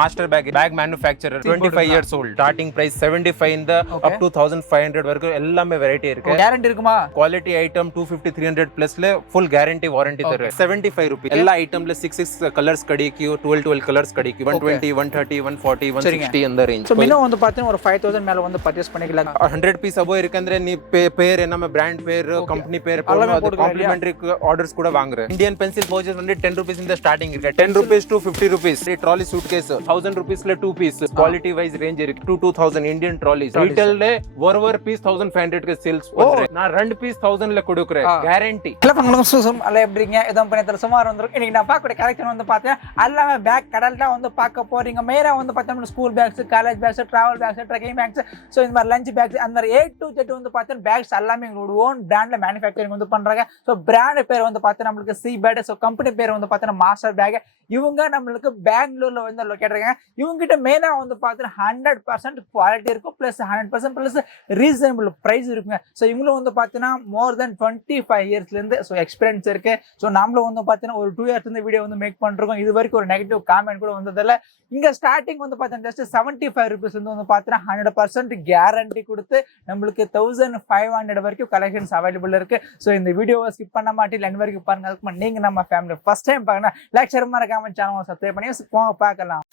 Master bag manufacturer 25 years old, starting price 75 in the up to 1500 வரைக்கும் எல்லாமே variety இருக்கு. Guarantee இருக்குமா? Quality item 250 300 பிளஸ்ல full guarantee warranty தருது. 75 rupees எல்லா ஐட்டம்ல 6 colours கிடைக்கும், 12 கலர்ஸ் கிடைக்கும். 120 130 140 160 அந்த ரேஞ்ச். சோ மினிமம் வந்து பாத்தீங்கன்னா ஒரு 5000 மேல வந்து பர்ச்சேஸ் பண்ணிக்கலாம். 100 பீஸ் அபோ இருக்கಅಂದ್ರೆ நீ பேர் என்ன பிராண்ட் பேர் கம்பெனி பேர் போட்டு காம்ப்ளிமெண்டரி ஆர்டர்ஸ் கூட வாங்குற. இந்தியன் பென்சில் பவுச்சஸ் வந்து 10 rupees இந்த ஸ்டார்டிங் இருக்கு. 10 rupees to 50 rupees. Trolley suitcase 1000 rupees ல 2 பீஸ் குவாலிட்டி வைஸ் ரேஞ்ச் இருக்கு. 2000 இந்தியன் ட்ராலிஸ் ரீட்டெயில் ல ஒரு பீஸ் 1500 க்கு சேல்ஸ் பண்றேன். நான் 2 பீஸ் 1000 ல கொடுக்கிறேன், கேரண்டி. ஹலோ பங்களூர் சுசம் அல்ல எப்படிங்க இதம் பண்ணி சுமார் வந்திருக்கு. இன்னைக்கு நான் பார்க்கக்கூடிய கலெக்ஷன் வந்து பார்த்தேன் எல்லாமே பேக் கடல் தான் வந்து பார்க்க போறீங்க. மெயினா வந்து பார்த்தோம்னா school bags, college bags, travel bags, trekking bags, so இந்த மாதிரி லஞ்ச் பேக்ஸ், அந்த மாதிரி A to Z வந்து பார்த்தா பேக்ஸ் எல்லாமே எங்களோட ஓன் பிராண்ட்ல மேனுஃபேக்சரிங் வந்து பண்றாங்க. ஸோ பிராண்ட் பேர் வந்து பார்த்தா நம்மளுக்கு சீபேட், ஸோ கம்பெனி பேர் வந்து பார்த்தா மாஸ்டர் பேக். இவங்க நம்மளுக்கு பெங்களூர்ல வந்து லொக்கேட் இருக்காங்க. இவங்க கிட்ட மெயினா வந்து பார்த்தா 100% குவாலிட்டி இருக்கும், பிளஸ் 100% பிளஸ் ரீசனபிள் பிரைஸ் இருக்குங்க. ஸோ இவங்களும் வந்து பார்த்தீங்கன்னா மோர் தென் 25 இயர்ஸ்ல இருந்து ஸோ எக்ஸ்பீரியன்ஸ் இருக்கு. ஸோ நம்மளும் வந்து பார்த்தீங்கன்னா ஒரு 2 இயர்ஸ் இருந்து வீடியோ வந்து மேக் பண்றோம். இது வரைக்கும் ஒரு நெகட்டிவ் காமெண்ட் கூட வந்ததில்ல. இங்க ஸ்டார்டிங் வந்து பார்த்தீங்கன்னா ஜஸ்ட் 75 rupees வந்து பார்த்தீங்கன்னா 100% கேரண்டி கொடுத்து நம்மளுக்கு 1500 வரைக்கும் கலெக்ஷன்ஸ் அவைலபிள் இருக்கு. ஸோ இந்த வீடியோவை ஸ்கிப் பண்ண மாட்டேன், எண்ட் வரைக்கும் பாருங்க. அதுக்கு நீங்க நம்ம ஃபேமிலி ஃபர்ஸ்ட் டைம் பாருங்க, லைக் ஷேர் மறக்காம சேனலை சப்ஸ்கிரைப் பண்ணி போங்க பார்க்கலாம்.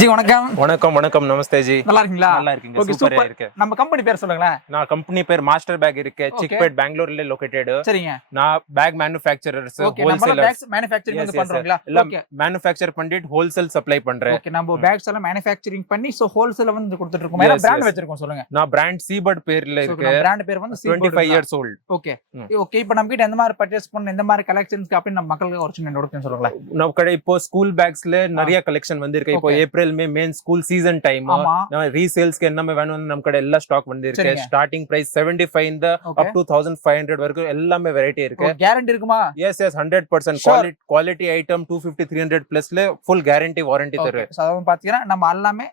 ஜி வணக்கம். வணக்கம் வணக்கம், நமஸ்தே ஜி. நல்லா இருக்கீங்களா? நல்லா இருக்கீங்க, சூப்பரா இருக்கு. நம்ம கம்பெனி பேர் சொல்லுங்களேன். நான் கம்பெனி பேர் மாஸ்டர் பேக் இருக்கு, chickpet பெங்களூர்ல லொகேட்டட். சரிங்க. நான் bag manufacturers, wholesaler bags manufacturing வந்து பண்றீங்களா? எல்லாம் மேனுஃபேக்சர் பண்ணிட்டு ஹோல்சேல் சப்ளை பண்றேன். ஓகே, நம்ம பேக்ஸ் எல்லாம் மேனுஃபேக்சரிங் பண்ணி சோ ஹோல்சேல் வந்து கொடுத்துட்டு இருக்கோம். என்ன பிராண்ட் வச்சிருக்கோம் சொல்லுங்க. நான் பிராண்ட் சீபர்ட் பேர்ல இருக்கு. பிராண்ட் பேர் வந்து 25 years old. Okay okay. இப்போ நம்ம கிட்ட எந்த மாதிரி பர்ச்சேஸ் பண்ணனும், எந்த மாதிரி கலெக்ஷன்ஸ்க்கு அப்படி நம்ம மக்களுக்கு ஒரு சின்ன நோட் சொல்லுங்களா. நம்ம கடை இப்போ ஸ்கூல் பேக்ஸ்ல நிறைய கலெக்ஷன் வந்திருக்கு. இப்போ April May main school season time ரீசேல்ஸ்க்கு என்ன வேணும் நம்ம கடை எல்லா ஸ்டாக் வந்திருக்கு. ஸ்டார்டிங் பிரைஸ் 75 இந்த அப் டு 1500 வரைக்கும் எல்லாமே வெரைட்டி இருக்கு. கேரண்டி இருக்குமா? எஸ் 100% குவாலிட்டி ஐட்டம் 250 300 பிளஸ்ல ஃபுல் கேரண்டி வாரண்டி தருது. சோ அத பாத்தீங்கன்னா நம்ம எல்லாமே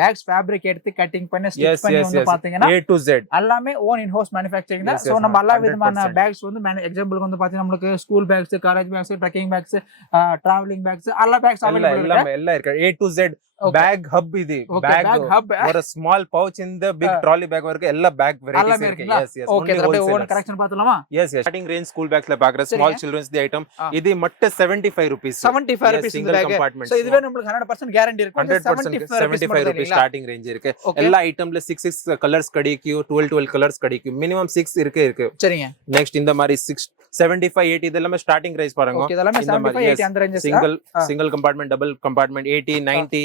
பேக்ஸ் ஃபேப்ரிக் எடுத்து கட்டிங் பண்ணி ஸ்டிச் பண்ணி வந்து பாத்தீங்கன்னா A to Z எல்லாமே ஓன் இன் ஹவுஸ் மேனுஃபேக்சரிங் தான். சோ நம்ம எல்லா விதமான பேக்ஸ் வந்து எக்ஸாம்பிளுக்கு வந்து பாத்தீங்கன்னா நமக்கு school bags, college bags, trekking bags, travelling bags, எல்லா பேக்ஸ் அவைலபிள் இருக்கு. A to Z bag hub. இது பேக் ஹப் ஒரு ஸ்மால் பவுச் இந்த பிக் ட்ராலி பேக் வரைக்கும் எல்லா பேக் வெரைட்டிஸ் இருக்கு. Yes yes okay. அப்படியே ஓன் கரெக்ஷன் பார்த்தலாமா? Yes yes. Starting range school பேக்ல பாக்குற ஸ்மால் சில்ட்ரன்ஸ் தி ஐட்டம் இது மட்டும் 75 rupees. 75 rupees single compartment. So இதுவே நமக்கு 100% கேரண்டி இருக்கு. 75 rupees ஸ்டார்டிங் ரேஞ்ச் இருக்கு. எல்லா ஐட்டம்ல 6 கலர்ஸ் கிடைக்கும், 12 கலர்ஸ் கிடைக்கும். மினிமம் 6 இருக்கு. சரிங்க. நெக்ஸ்ட் இந்த மாதிரி 75 80 இதெல்லாம் ஸ்டார்டிங் பிரைஸ் பாருங்க. ஓகே, இதெல்லாம் 75 80 அந்த range. Single compartment, double compartment 80 90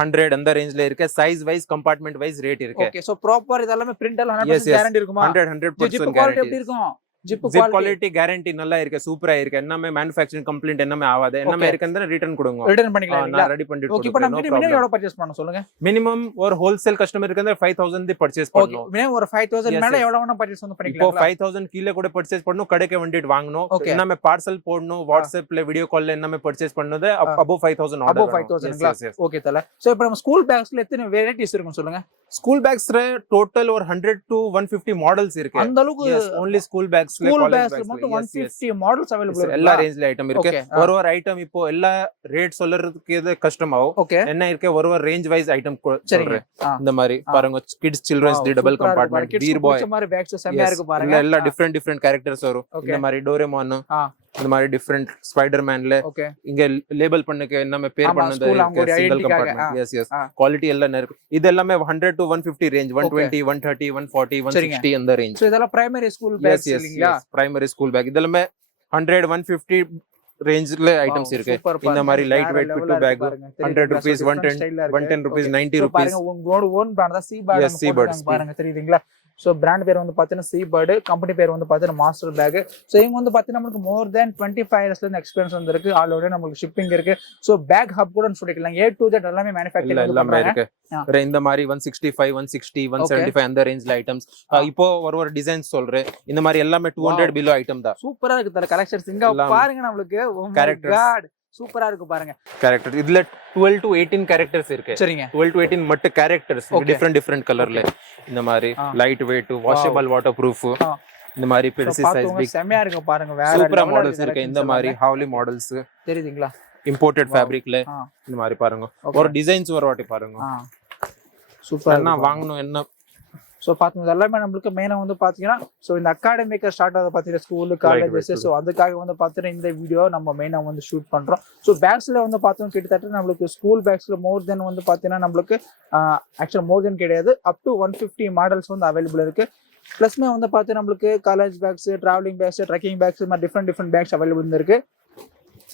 100 அந்த ரேஞ்ச்ல இருக்கு. Size wise compartment wise rate இருக்கு. ஓகே, சோ ப்ராப்பர் இதெல்லாம் பிரிண்ட் எல்லாம் 100% கேரண்டி இருக்குமா? 100% குவாலிட்டி எப்படி இருக்கும்? ஜிப் குவாலிட்டி கேரண்டி நல்லா இருக்கு, சூப்பரா இருக்கு. என்னமே மேனுஃபேக்சரிங் கம்ப்ளைண்ட் என்னமே ஆகாது. என்னமே இருக்குன்னா ரிட்டர்ன் கொடுங்க, ரிட்டர்ன் பண்ணிக்கலாம். நான் ரெடி பண்ணிட்டு ஓகே. இப்போ நம்ம மினிமம் எவ்வளவு பர்சேஸ் பண்ணனும் சொல்லுங்க. மினிமம் ஒரு ஹோல்சேல் கஸ்டமர் இருக்குன்னா 5000 தி பர்சேஸ் பண்ணனும். மினிமம் ஒரு 5000 மேல எவ்வளவு வேணா பர்சேஸ் வந்து பண்ணிக்கலாம். இப்போ 5000 கீழ கூட பர்சேஸ் பண்ணனும், கடைக்கு வந்துட்டு வாங்கணும். என்னமே பார்சல் போடணும், வாட்ஸ்அப்ல வீடியோ கால்ல என்னமே பர்சேஸ் பண்ணது above 5000 ஆர்டர். above 5000. ஓகே தல. சோ இப்போ நம்ம ஸ்கூல் பேக்ஸ்ல எத்தனை வெரைட்டிஸ் இருக்கும் சொல்லுங்க. ஸ்கூல் பேக்ஸ்ல டோட்டல் ஒரு 100 to 150 மாடல்ஸ் இருக்கு. அந்த அளவுக்கு only ஸ்கூல் பேக்ஸ்ல மட்டும் 150 மாடல்ஸ் அவைலபிள் இருக்கு. எல்லா ரேஞ்ச்ல ஐட்டம் இருக்கு. ஒரு ஐட்டம் இப்போ எல்லா ரேட் சொல்றதுக்கு இது கஷ்டம் ஆகும். என்ன இருக்கு ஒரு ரேஞ்ச் வைஸ் ஐட்டம் சொல்றேன். இந்த மாதிரி பாருங்க, kids children's the double compartment, பீர் பாய், இந்த மாதிரி பேக்ஸ் செமையா இருக்கு பாருங்க. எல்லா டிஃபரண்ட் கேரக்டர்ஸ் வரும். இந்த மாதிரி டோரேமான், இந்த மாதிரி டிஃபரெண்ட் ஸ்பைடர்மேன்ல இங்க லேபிள் பண்ணக்கு என்னமே பேர் பண்ணது single compartment. Yes yes. Quality எல்லாம் இருக்கு. இது எல்லாமே 100 to 150 ரேஞ்ச், 120 130 140 160 அந்த ரேஞ்ச். சோ இதெல்லாம் பிரைமரி ஸ்கூல் பேக்ஸ் இல்லீங்களா? பிரைமரி ஸ்கூல் பேக் இதெல்லாம் 100 150 ரேஞ்ச்ல ஐட்டம்ஸ் இருக்கு. இந்த மாதிரி லைட் வெயிட் பிட்டு பேக் 100 rupees 110 rupees 90 rupees. பாருங்க உங்களோட ஓன் பிராண்ட் தான் சீபர்ட் பாருங்க, தெரியுதுங்களா? சோ பிராண்ட் பேர் வந்து பாத்தீங்கன்னா சீபர்ட், கம்பெனி பேர் வந்து பாத்தீங்கன்னா மாஸ்டர் பேக். சோ இவங்க வந்து பாத்தீங்கன்னா நமக்கு மோர் தென் 25 இயர்ஸ்ல இருந்து எக்ஸ்பீரியன்ஸ் வந்திருக்கு. ஆல் ஓவர் நமக்கு ஷிப்பிங் இருக்கு. சோ பேக் ஹப் கூட சொல்லிக்கலாம். A to Z எல்லாமே மேனுஃபேக்சரிங் எல்லாமே இருக்கு. இந்த மாதிரி 165 160 175 அந்த ரேஞ்ச்ல ஐட்டம்ஸ். இப்போ ஒரு டிசைன் சொல்றேன். இந்த மாதிரி எல்லாமே 200 பிலோ ஐட்டம் தான். சூப்பரா இருக்கு தல கலெக்ஷன்ஸ். இங்க பாருங்க நமக்கு கேரக்டர் சூப்பரா இருக்கு பாருங்க. கேரக்டர் இதுல 12 to 18 கேரக்டர்ஸ் இருக்கு. சரிங்க. 12 to 18 மட்டும் கேரக்டர்ஸ் டிஃபரெண்ட் கலர்ல. இந்த மாதிரி light weight, washable, water proof, இந்த மாதிரி பெருசு சைஸ் பிக் செமையா இருக்கு பாருங்க. வேற சூப்பரா மாடல்ஸ் இருக்கு. இந்த மாதிரி ஹாவ்லி மாடல்ஸ் தெரியுதுங்களா? இம்போர்ட்டட் ஃபேப்ரிக்ல இந்த மாதிரி பாருங்க. ஒரு டிசைன்ஸ் ஒரு வாட்டி பாருங்க. சூப்பரா என்ன வாங்கணும் என்ன. ஸோ பார்த்தீங்கன்னா எல்லாமே நம்மளுக்கு மெயினாக வந்து பார்த்தீங்கன்னா ஸோ இந்த அகாடமிக்கு ஸ்டார்ட் ஆகுது பார்த்தீங்கன்னா ஸ்கூலு காலேஜஸ். ஸோ அதுக்காக வந்து பார்த்தீங்கன்னா இந்த வீடியோ நம்ம மெயினாக வந்து ஷூட் பண்ணுறோம். ஸோ பேக்ஸில் வந்து பார்த்தோம் கிட்டத்தட்ட நம்மளுக்கு ஸ்கூல் பேக்ஸில் மோர் தென் வந்து பார்த்தீங்கன்னா நம்மளுக்கு ஆக்சுவலாக மோர் தென் கிடையாது, அப் டு 150 மாடல்ஸ் வந்து அவைலபிள் இருக்கு. ப்ளஸ்மே வந்து பார்த்தீங்கன்னா நம்மளுக்கு college bags, travelling bags, trekking bags, மாதிரி டிஃப்ரெண்ட் பேக்ஸ் அவைலபிள் இருக்கு.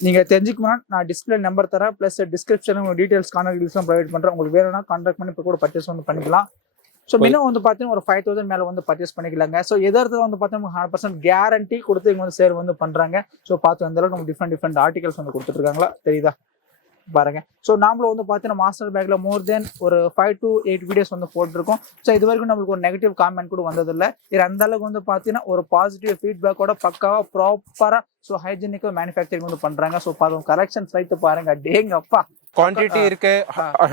நீங்கள் தெரிஞ்சுக்கணும், நான் டிஸ்பிளே நம்பர் தரேன், ப்ளஸ் டிஸ்கிரிப்ஷன் உங்கள் டீட்டெயில்ஸ் கான்டாக்ட் டீட்டெயில்ஸ் ப்ரொவைட் பண்ணுறேன். உங்களுக்கு வேணும்னா கான்டாக்ட் பண்ணி இப்போ கூட பர்ச்சேஸ் வந்து பண்ணிக்கலாம். ஸோ மினிமம் வந்து பார்த்தீங்கன்னா ஒரு 5000 மேலே வந்து பர்ச்சேஸ் பண்ணிக்கலாங்க. ஸோ எதாவது வந்து பார்த்தீங்கன்னா 100% கேரண்டி கொடுத்து இவங்க வந்து சேர் வந்து பண்ணுறாங்க. ஸோ பார்த்து அந்த அளவுக்கு நம்ம டிஃப்ரெண்ட் ஆர்டிகல்ஸ் வந்து கொடுத்துட்ருக்காங்களா தெரியுதா பாருங்க. ஸோ நாமளும் வந்து பார்த்தீங்கன்னா மாஸ்டர் பேக்கில் மோர் தென் ஒரு 5 to 8 வீடியோஸ் வந்து போட்டிருக்கோம். ஸோ இது வரைக்கும் நம்மளுக்கு ஒரு நெகட்டிவ் காமெண்ட் கூட வந்ததில்லை. இது அந்த அளவுக்கு வந்து பார்த்தீங்கன்னா ஒரு பாசிட்டிவ் ஃபீட்பேக்கோட பக்காவாக ப்ராப்பராக ஸோ ஹைஜீனிக்காக மேனுஃபேக்சரிங் வந்து பண்ணுறாங்க. ஸோ பார்த்து கரெக்ஷன்ஸ் வைத்து பாருங்க. டேங்கப்பா ಕ್ವಾಂಟಿಟಿ ಇರುತ್ತೆ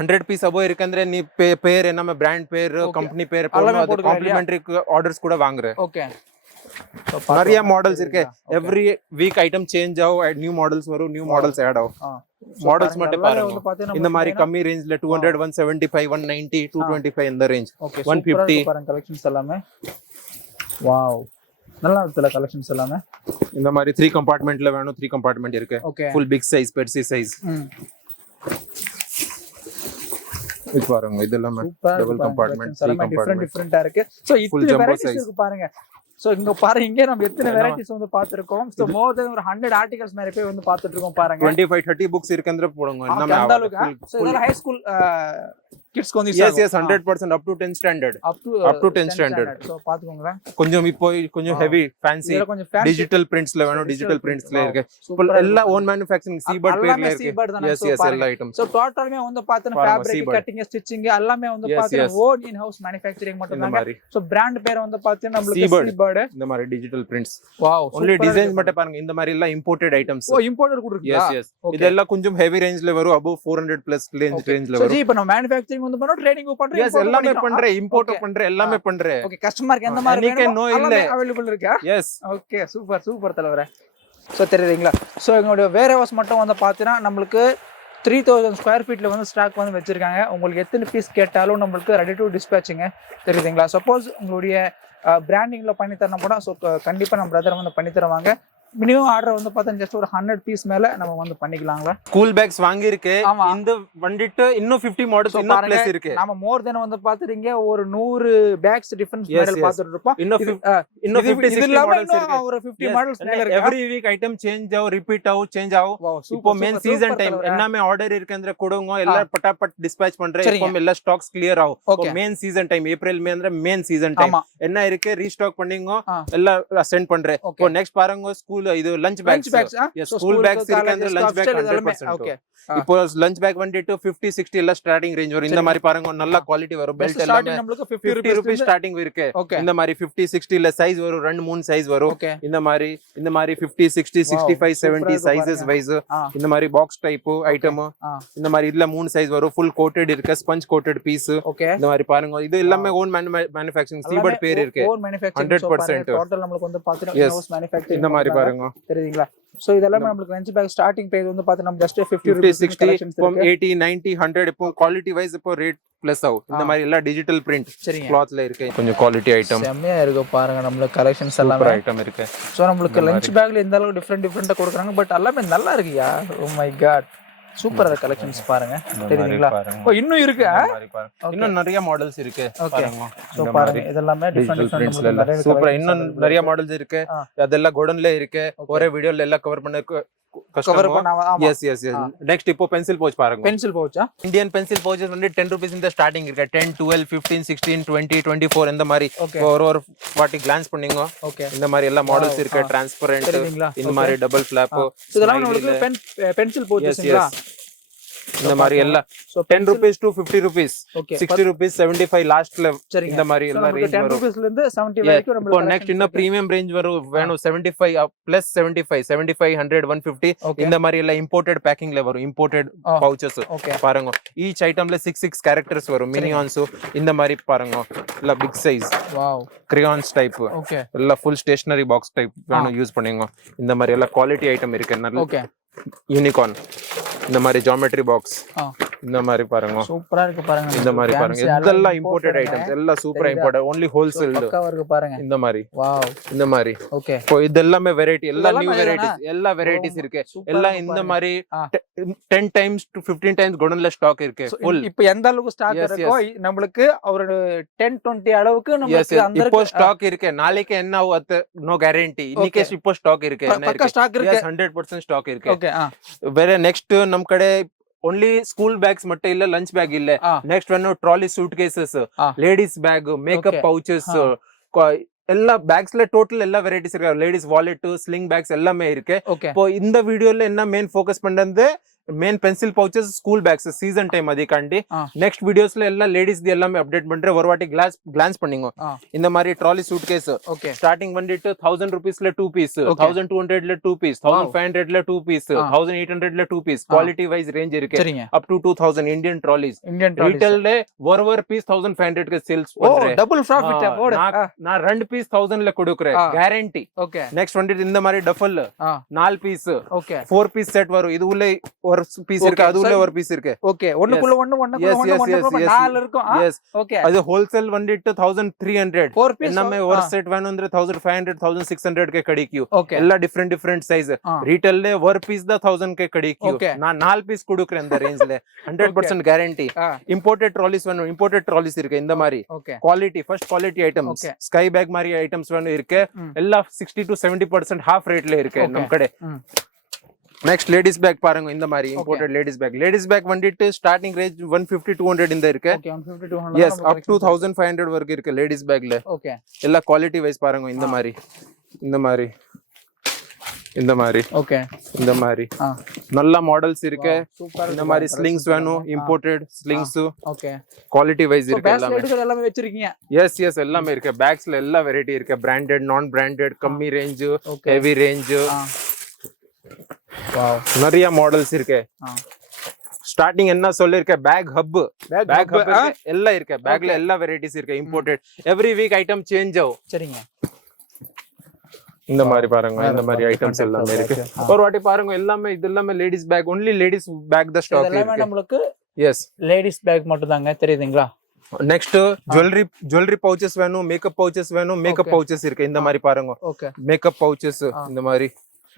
100 ಪೀಸ್ ಅಬೋ ಇರುಕಂದ್ರೆ ನೀ ಪೇರ್ ನಮ್ಮ ಬ್ರಾಂಡ್ ಪೇರ್ ಕಂಪನಿ ಪೇರ್ ಕಾಂಪ್ಲಿಮೆಂಟರಿ ಆರ್ಡರ್ಸ್ ಕೂಡ ವಾங்குற. ஓகே. நிறைய மாடல்ஸ் இருக்கு. எவ்ரி வீக் ஐட்டம் சேஞ்ச் ஆகும், நியூ மாடல்ஸ் வரும், நியூ மாடல்ஸ் ஆட் ஆகும். மாடல்ஸ் மட்டும் பாருங்க. இந்த மாதிரி கம்மி ரேஞ்ச்ல 200, 175, 190, 225 இந்த ரேஞ்ச். 150 பாருங்க கலெக்ஷன்ஸ் எல்லாமே. வாவ், நல்லா இருக்குல கலெக்ஷன்ஸ் எல்லாமே. இந்த மாதிரி 3 கம்பார்ட்மெண்ட்ல வேணும், 3 கம்பார்ட்மெண்ட் இருக்கு. ஃபுல் பிக் சைஸ், பெர்சி சைஸ். இது பாருங்க, இதெல்லாம் டபுள் கம்பார்ட்மெண்ட், 3 கம்பார்ட்மெண்ட் டிஃபரெண்டா இருக்கு. சோ இத்தனை வெரைட்டிஸ் இருக்கு பாருங்க. சோ இங்க பாருங்க, இங்க நம்ம எத்தனை வெரைட்டிஸ் வந்து பாத்துறோம். சோ மோர் தென் ஒரு 100 ஆர்டிகல்ஸ் மேல போய் வந்து பாத்துட்டு இருக்கோம் பாருங்க. 25-30 புக்ஸ் இருக்குன்ற போடுங்க. நம்ம அந்த அளவுக்கு சோ இதெல்லாம் ஹை ஸ்கூல் கிட்ஸ்க்கு வந்து yes 100% up to 10 standard, up to 10 standard. So பாத்துக்கோங்க. கொஞ்சம் இப்போ கொஞ்சம் ஹெவி ஃபேன்சி டிஜிட்டல் பிரிண்ட்ஸ்ல வேணும், டிஜிட்டல் பிரிண்ட்ஸ்ல இருக்கு. எல்லா ஓன் மேனுஃபேக்சரிங் சீபர்ட் பேர்ல இருக்கு. yes எல்லா ஐட்டம்ஸ். சோ டோட்டலமே வந்து பாத்தீங்கன்னா ஃபேப்ரிக், கட்டிங், ஸ்டிச்சிங் எல்லாமே வந்து பாத்தீங்கன்னா ஓன் இன் ஹவுஸ் மேனுஃபேக்சரிங் மட்டும் தான். சோ பிராண்ட் பேர் வந்து பாத்தீங்கன்னா நம்மளுக்கு சீபர்ட். இந்த மாதிரி digital prints. Wow, only designs மட்டும் பாருங்க. இந்த மாதிரி எல்லாம் இம்போர்ட்டட் ஐட்டம்ஸ். ஓ இம்போர்ட்டட் கூட இருக்கு. yes இதெல்லாம் கொஞ்சம் ஹெவி ரேஞ்ச்ல வரும், above 400 plus ரேஞ்ச்ல வரும். சோ இப்போ நம்ம மேனுஃபேக்சரிங் வந்து பண்ணோம், ட்ரேடிங் பண்றோம், yes எல்லாமே பண்றேன், இம்போர்ட் பண்றேன், எல்லாமே பண்றேன். ஓகே, கஸ்டமருக்கு எந்த மாதிரி வேணுமோ எல்லாமே அவேலபிள் இருக்கா? yes ஓகே, சூப்பர் தலைவரே. சோ தெரியுதுங்களா? சோ எங்களுடைய வேர் ஹவுஸ் மட்டும் வந்து பாத்தீங்கன்னா நம்மளுக்கு 3000 ஸ்கொயர் ஃபீட்ல வந்து ஸ்டாக் வந்து வச்சிருக்காங்க. உங்களுக்கு எத்தனை பீஸ் கேட்டாலும் நம்மளுக்கு ரெடி டு டிஸ்பேச்சிங்க. தெரியுதுங்களா? சப்போஸ் உங்களுடைய பிராண்டிங்ல பண்ணி தரணும் கூட ஸோ கண்டிப்பா நம்ம பிரதர் வந்து பண்ணி தருவாங்க. மினிமம் ஆர்டர் வந்து பார்த்தா ஜஸ்ட் ஒரு 100 பீஸ் மேல நம்ம வந்து பண்ணிக்கலாங்களா? ஸ்கூல் பேக்ஸ் வாங்கி இருக்கு. இந்த வந்துட்டு இன்னும் 50 மாடல்ஸ் இன்னும் பிளேஸ் இருக்கு. நாம மோர் தென் வந்து பாத்துறீங்க ஒரு 100 பேக்ஸ் டிஃபரன்ஸ் மாடல் பாத்துட்டு இருப்போம். இன்னும் 50 மாடல்ஸ் இருக்கு. ஒரு 50 மாடல்ஸ் மேல இருக்கு. எவ்ரி வீக் ஐட்டம் சேஞ்ச் ஆகும், ரிப்பீட் ஆகும், சேஞ்ச் ஆகும். இப்போ மெயின் சீசன் டைம் எல்லாமே ஆர்டர் இருக்குಅಂದ್ರೆ ಕೊಡುங்க, ಎಲ್ಲ ಪಟಾಪಟ್ ಡಿಸ್ಪ್ಯಾಚ್ பண்றேன். இப்போ ಎಲ್ಲ ஸ்டாக்ஸ் கிளியர் ஆகும். இப்போ main season time April May ಅಂದ್ರೆ மெயின் சீசன் டைம் என்ன இருக்கு, ரீஸ்டாக் பண்ணிங்க, ಎಲ್ಲ சென்ட் பண்றேன். இப்போ நெக்ஸ்ட் பாருங்க ஸ்கூல் இது லஞ்ச் பேக்ஸ். ஸ்கூல் பேக்ஸ் இருக்குಅಂದ್ರೆ லஞ்ச் பேக் 100%. ஓகே, இப்போ லஞ்ச் பேக் வந்துட்டு 50, 60 ಎಲ್ಲ ஸ்டார்டிங் ரேஞ்ச் வரும். இந்த மாதிரி பாருங்க நல்ல குவாலிட்டி வரும். பெல்ட் எல்லாமே நமக்கு 50 ரூபீஸ் ஸ்டார்டிங் இருக்கு. இந்த மாதிரி 50, 60 இல்ல சைஸ் வரும், 2-3 சைஸ் வரும். இந்த மாதிரி 50, 60, 65, 70 சைஸஸ் வைஸ். இந்த மாதிரி பாக்ஸ் டைப் ஐட்டம். இந்த மாதிரி இதுல 3 சைஸ் வரும். ஃபுல் கோட்டட் இருக்கு, ஸ்பஞ்ச் கோட்டட் பீஸ். இந்த மாதிரி பாருங்க, இது எல்லாமே ஓன் மேனுஃபேக்சரிங் சீபர்ட் பேர் இருக்கு. 100% டோட்டல் நமக்கு வந்து பாத்தீங்கன்னா ஹவுஸ் மேனுஃபேக்சரிங். இந்த மாதிரி பாருங்க, தெரியுதுங்களா? சோ இதெல்லாம் நமக்கு லஞ்ச் பேக் ஸ்டார்டிங் பிரைஸ் வந்து பாத்தீங்கன்னா நம்ம ஜஸ்ட் 50, 60 from 80, 90, 100 இப்போ குவாலிட்டி வைஸ் இப்போ ரேட் பிளஸ் ஆகும். இந்த மாதிரி எல்லாம் டிஜிட்டல் பிரிண்ட் கிளாத்ல இருக்கு. கொஞ்சம் குவாலிட்டி ஐட்டம் செம்மையா இருக்கு பாருங்க. நம்மளுக்கு கலெக்ஷன்ஸ் எல்லாமே ஐட்டம் இருக்கு. சோ நம்மளுக்கு லஞ்ச் பேக்ல இந்த அளவுக்கு டிஃபரெண்டா கொடுக்குறாங்க. பட் எல்லாமே நல்லா இருக்குயா. Oh my god, super collections பாருங்க. தெரியுதுங்களா? ஓ இன்னும் இருக்கு, இன்னும் நிறைய மாடல்ஸ் இருக்கு பாருங்க. சோ பாருங்க இதெல்லாம் டிஃபரெண்ட் சூப்பர். இன்னும் நிறைய மாடல்ஸ் இருக்கு. அதெல்லாம் கோடன்ல இருக்கு. ஒரே வீடியோல எல்லாம் கவர் பண்ண கவர் பண்ணாம. yes next இப்போ பென்சில் பவுச் பாருங்க. பென்சில் பவுச்சா? இந்தியன் பென்சில் பவுச்சஸ் வந்து 10 ரூபீஸ் இந்த ஸ்டார்டிங் இருக்கு. 10, 12, 15, 16, 20, 24 இந்த மாதிரி ஒரு வாட்டி கிளான்ஸ் பண்ணீங்க. இந்த மாதிரி எல்லா மாடல்ஸ் இருக்கு. டிரான்ஸ்பரண்ட், இந்த மாதிரி டபுள் ஃபிளாப். இதெல்லாம் உங்களுக்கு பென்சில் பவுச்சஸ்ங்களா? இந்த மாதிரி எல்லாம் So 10 rupees to 50 rupees, Okay. 60 rupees, 75 லாஸ்ட்ல சரிங்க. இந்த மாதிரி So எல்லாம் நமக்கு ரேஞ்ச் 10 வரும். rupeesல இருந்து 70 Yeah. வரைக்கும் இப்போ நம்மளுக்கு நெக்ஸ்ட் collections இன்னும் இருக்கு. பிரீமியம் ரேஞ்ச் வரும் வேணும் 75 பிளஸ் 75 100 150 Okay. இந்த மாதிரி எல்லாம் இம்போர்ட்டட் பேக்கிங்ல வரும் இம்போர்ட்டட் பவுச்சஸ் Okay. பாருங்க ஈச் ஐட்டம்ல 6 கேரக்டர்ஸ் வரும் மினியான்ஸ் இந்த மாதிரி பாருங்க எல்லாம் big size Wow. Crayons type Okay. எல்லாம் ஃபுல் ஸ்டேஷனரி பாக்ஸ் டைப் வேணும் யூஸ் பண்ணுங்க இந்த மாதிரி எல்லாம் குவாலிட்டி ஐட்டம் இருக்கு நல்ல Okay. யூனிகார்ன் இந்த மாதிரி ஜியோமெட்ரி பாக்ஸ் இந்த மாதிரி பாருங்க சூப்பரா இருக்கு பாருங்க. இந்த மாதிரி பாருங்க இதெல்லாம் இம்போர்ட்டட் ஐட்டம்ஸ் எல்லாம் சூப்பரா இம்போர்ட்டட் only wholesale பக்காவா இருக்கு பாருங்க. இந்த மாதிரி வாவ். இந்த மாதிரி ஓகே. இப்போ இதெல்லாமே வெரைட்டி எல்லாம் இதெல்லாம் நியூ நிறைய வெரைட்டிஸ் எல்லா வெரைட்டிஸ் இருக்கு சூப்பரா எல்லாம் இருக்கு இந்த பாருங்க. மாதிரி ஆ. 10 times to 15 times குடன்ல ஸ்டாக் இருக்கு ஃபுல் இப்போ எந்த அளவுக்கு ஸ்டாக் Yes, இருக்கோ நம்மளுக்கு ஒரு 10 20 அளவுக்கு நமக்கு அந்த இப்போ இருக்கு. ஸ்டாக் இருக்கு நாளைக்கு என்ன ஆகுது நோ கேரண்டி இன்னைக்கு இப்போ ஸ்டாக் இருக்கு என்ன பக்கா இருக்கு ஸ்டாக் இருக்கு. Yes, 100% ஸ்டாக் இருக்கு ஓகே. வேற நெக்ஸ்ட் ನಮ್ ಕಡೆ ಓನ್ಲಿ ಸ್ಕೂಲ್ ಬ್ಯಾಗ್ಸ್ ಮಟ್ಟ ಇಲ್ಲ ಲಂಚ್ ಬ್ಯಾಗ್ ಇಲ್ಲ next one trolley suitcases ladies bag makeup pouches ಎಲ್ಲ பேக்ஸ்ல டோட்டல் எல்லா வெரைட்டிஸ் இருக்கு லேடிஸ் வாலெட் ஸ்லிங் பேக்ஸ் எல்லாமே இருக்கு இப்போ இந்த வீடியோல என்ன மெயின் ஃபோக்கஸ் பண்றது main pencil pouches school bags season time அதுக்காண்டி நெக்ஸ்ட் வீடியோஸ்ல எல்லாம் லேடிஸ் எல்லாமே அப்டேட் பண்றேன் ஒரு வாட்டி கிளான்ஸ் பண்ணீங்க இந்த மாதிரி ட்ராலி சூட் கேஸ் ஸ்டார்டிங் வந்துட்டு 1000 rupeesல 2 பீஸ் 1200ல 2 பீஸ் 1500ல 2 பீஸ் 1800ல 2 பீஸ் குவாலிட்டி வைஸ் ரேஞ்ச் இருக்கு அப் டு 2000 இந்தியன் ட்ராலிஸ் ரீட்டெயில்ல ஒரு பீஸ் 1500 க்கு சேல்ஸ் பண்றேன் டபுள் ப்ராஃபிட் போடு நான் 2 பீஸ் 1000ல கொடுக்கிறேன் கேரண்டி நெக்ஸ்ட் வந்துட்டு இந்த மாதிரி டஃபல் 4 பீஸ் 4 பீஸ் செட் வரும் இது உள்ள ஒரு பீஸ் இருக்கு அது உள்ள ஒரு பீஸ் இருக்கு ஓகே ஒண்ணுக்குள்ள ஒண்ணுக்குள்ள நாலு இருக்கும் எஸ் ஓகே அது ஹோல்சேல் வந்துட்டு 1300 எல்லாமே ஒரு செட் வேணும் ಅಂದ್ರೆ 1500 1600 ಗೆ ಕಡಿಕ್ಯೂ ಎಲ್ಲ ಡಿಫರೆಂಟ್ ಸೈಜ್ ರಿಟೇಲ್ ಲೆ ஒரு பீஸ் தான் 1000 ಗೆ ಕಡಿಕ್ಯೂ நான் 4 பீஸ் கொடுக்கிறேன் அந்த ரேஞ்ச்ல 100% கேரண்டி இம்போர்ட்டட் ட்ராலிஸ் வேணும் இம்போர்ட்டட் ட்ராலிஸ் இருக்கு இந்த மாதிரி quality first quality items Skybag மாதிரி ஐட்டம்ஸ் வேணும் இருக்கு எல்லாம் 60 to 70% half ரேட்ல இருக்கு நம்ம கடை நெக்ஸ்ட் லேடிஸ் பேக் பாருங்க இந்த மாதிரி இம்போர்ட்டட் லேடிஸ் பேக் வந்துட்டு ஸ்டார்டிங் ரேஞ்ச் 150 200 இந்த இருக்கு எஸ் அப் டு 1500 வரைக்கும் இருக்கு லேடிஸ் பேக்ல எல்லா குவாலிட்டி வைஸ் பாருங்க இந்த மாதிரி ஓகே இந்த மாதிரி நல்ல மாடல்ஸ் இருக்கு இந்த மாதிரி ஸ்லிங்ஸ் வேணும் imported slings okay quality wise இருக்கு எல்லாமே வெச்சிருக்கீங்க எஸ் எல்லாமே இருக்கு பேக்ஸ்ல எல்லா வெரைட்டி இருக்கு பிராண்டட் நான் பிராண்டட் கம்மி ரேஞ்ச் ஹெவி ரேஞ்ச் நிறைய மாடல்ஸ் இருக்கு ஸ்டார்டிங் என்ன சொல்லிருக்க பேக் ஹப் எல்லாம் இருக்கு பேக்ல எல்லா வெரைட்டிஸ் இருக்கு imported every week item change ஆகும் சரிங்க இந்த மாதிரி பாருங்க இந்த மாதிரி ஐட்டம்ஸ் எல்லாமே இருக்கு ஒரு வாட்டி பாருங்க எல்லாமே இது எல்லாமே ladies bag only ladies bag the stock இருக்கு நமக்கு எஸ் லேடிஸ் பேக் மட்டும் தாங்க தெரியுதுங்களா நெக்ஸ்ட் ஜுவல்லரி பவுச்சஸ் வேணும் மேக்கப் பவுச்சஸ் வேணும் மேக்கப் பவுச்சஸ் இருக்கு இந்த மாதிரி பாருங்க மேக்கப் பவுச்சஸ் இந்த மாதிரி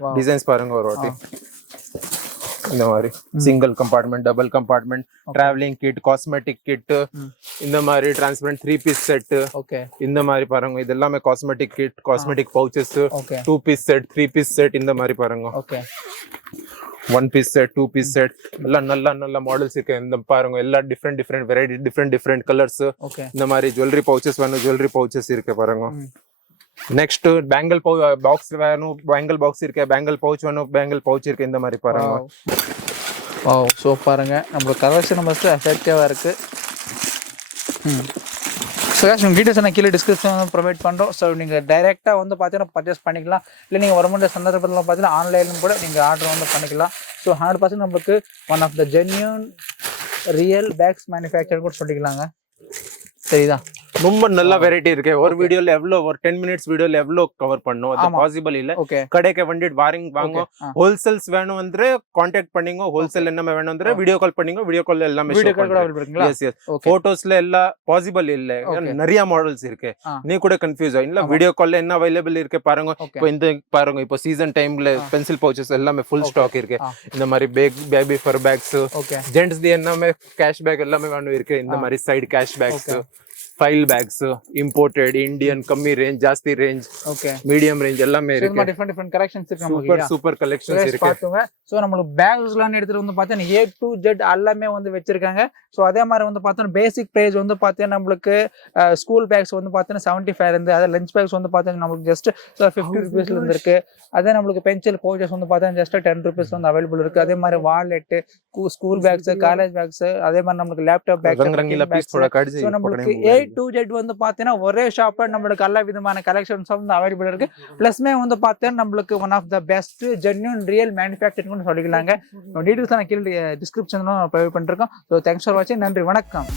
டிசைன்ஸ் பாருங்க ஒரு வாட்டி இந்த மாதிரி single compartment double compartment travelling kit cosmetic kit இந்த மாதிரி டிரான்ஸ்பரண்ட் 3 பீஸ் செட் இந்த மாதிரி பாருங்க இது எல்லாமே cosmetic kit cosmetic pouches 2 piece set 3 piece set இந்த மாதிரி பாருங்க 1 பீஸ் செட் 2 பீஸ் செட் எல்லாம் நல்ல மாடல்ஸ் இருக்கு இந்த பாருங்க எல்லா டிஃபரெண்ட் வெரைட்டி டிஃபரெண்ட் கலர்ஸ் இந்த மாதிரி ஜுவல்லரி பவுச்சஸ் வேணும் ஜுவல்லரி பவுச்சஸ் இருக்கு பாருங்க நெக்ஸ்ட் பேங்கிள் பாக்ஸ் வேணும் பேங்கிள் பாக்ஸ் இருக்கு பேங்கிள் பவுச் வேணும் பேங்கிள் பவுச் இருக்கு இந்த மாதிரி பாருங்க வாவ் சோ பாருங்க நம்மளோட கலெக்ஷன் மஸ்ட் எஃபெக்டிவா இருக்கு ஸோ உங்கள் டீட்டெயில்ஸ் நான் கீழே டிஸ்கிரிப்ஷன் ப்ரொவைட் பண்ணுறோம் ஸோ நீங்கள் டைரெக்டாக வந்து பார்த்தீங்கன்னா பர்ச்சேஸ் பண்ணிக்கலாம் இல்லை நீங்கள் வரும்போது சந்தர்ப்பத்தில் பார்த்தீங்கன்னா ஆன்லைனும் கூட நீங்கள் ஆர்டர் வந்து பண்ணிக்கலாம் ஸோ 100% நம்மளுக்கு one of the genuine real bags manufacture கூட சொல்லிக்கலாங்க சரிதா ரொம்ப நல்ல வெரைட்டி இருக்கு ஒரு வீடியோல எவ்வளவு ஒரு 10 மினிட்ஸ் வீடியோல எவ்வளவு கவர் பண்ணும் அது பாசிபிள் இல்ல கடைக்கு வந்துட்டு வாங்க ஹோல்சேல்ஸ் வேணும் ಅಂದ್ರೆ கான்டாக்ட் பண்ணீங்க ஹோல்சேல் என்ன வேணும் ಅಂದ್ರೆ வீடியோ கால் பண்ணீங்க வீடியோ கால் எல்லாமே வீடியோ கால் கூட அவைலபிள் இருக்குங்களா எஸ் எஸ் போட்டோஸ்ல எல்லாம் பாசிபிள் இல்ல நிறைய மாடல்ஸ் இருக்கு நீ கூட கன்ஃபியூஸ் ஆகும் இல்ல வீடியோ கால்ல என்ன அவைலபிள் இருக்கு பாருங்க இப்போ இந்த பாருங்க இப்போ சீசன் டைம்ல பென்சில் பவுச்சஸ் எல்லாமே ஃபுல் ஸ்டாக் இருக்கு இந்த மாதிரி பேபி ஃபர் பேக்ஸ் ஜென்ட்ஸ் தி எல்லாமே கேஷ் பேக் எல்லாமே வேணும் இருக்கு இந்த மாதிரி side cash bags file bags imported Indian கம்மி ரேஞ்ச் ஜாஸ்தி ரேஞ்ச் ஓகே மீடியம் ரேஞ்ச் எல்லாமே இது இருக்கு மாதிரி டிஃபரெண்ட் கலெக்ஷன்ஸ் இருக்கு நமக்கு சூப்பர் சூப்பர் கலெக்ஷன்ஸ் இருக்கு பாத்துங்க சோ நம்மளுக்கு பேக்ஸ்லாம் எடுத்துட்டு வந்து பார்த்தீங்கன்னா A to Z எல்லாமே வந்து வச்சிருக்காங்க சோ அதே மாதிரி வந்து பார்த்தீங்கன்னா பேசிக் பிரைஸ் வந்து பார்த்தீங்கன்னா நம்மளுக்கு ஸ்கூல் பேக்ஸ் வந்து பார்த்தீங்கன்னா 75 இருந்து அதே லஞ்ச் பேக்ஸ் வந்து பார்த்தீங்கன்னா நம்மளுக்கு ஜஸ்ட் 50 ரூபீஸ்ல இருந்து இருக்கு அதே நம்மளுக்கு பென்சில் பவுச்சஸ் வந்து பார்த்தீங்கன்னா ஜஸ்ட் 10 ரூபீஸ் வந்து அவைலபிள் இருக்கு அதே மாதிரி wallet school bags college packs அதே மாதிரி நம்மளுக்கு லேப்டாப் பேக்ஸ் சோ நம்மளுக்கு A to Z வந்து பார்த்தீங்கன்னா ஒரே ஷாப்ல நம்மளுக்கு எல்லா விதமான கலெக்ஷன்ஸ் வந்து அவைலபிள் இருக்கு பிளஸ்மே வந்து பார்த்தீங்கன்னா நம்மளுக்கு one of the best genuine real மேனுஃபேக்சரிங்னு சொல்லிக்கலாங்க டீடைல்ஸ் நான் கீழே டிஸ்கிரிப்ஷன்ல ப்ரொவைட் பண்ணிருக்கோம் ஸோ தேங்க்ஸ் ஃபார் வாட்சிங் நன்றி வணக்கம்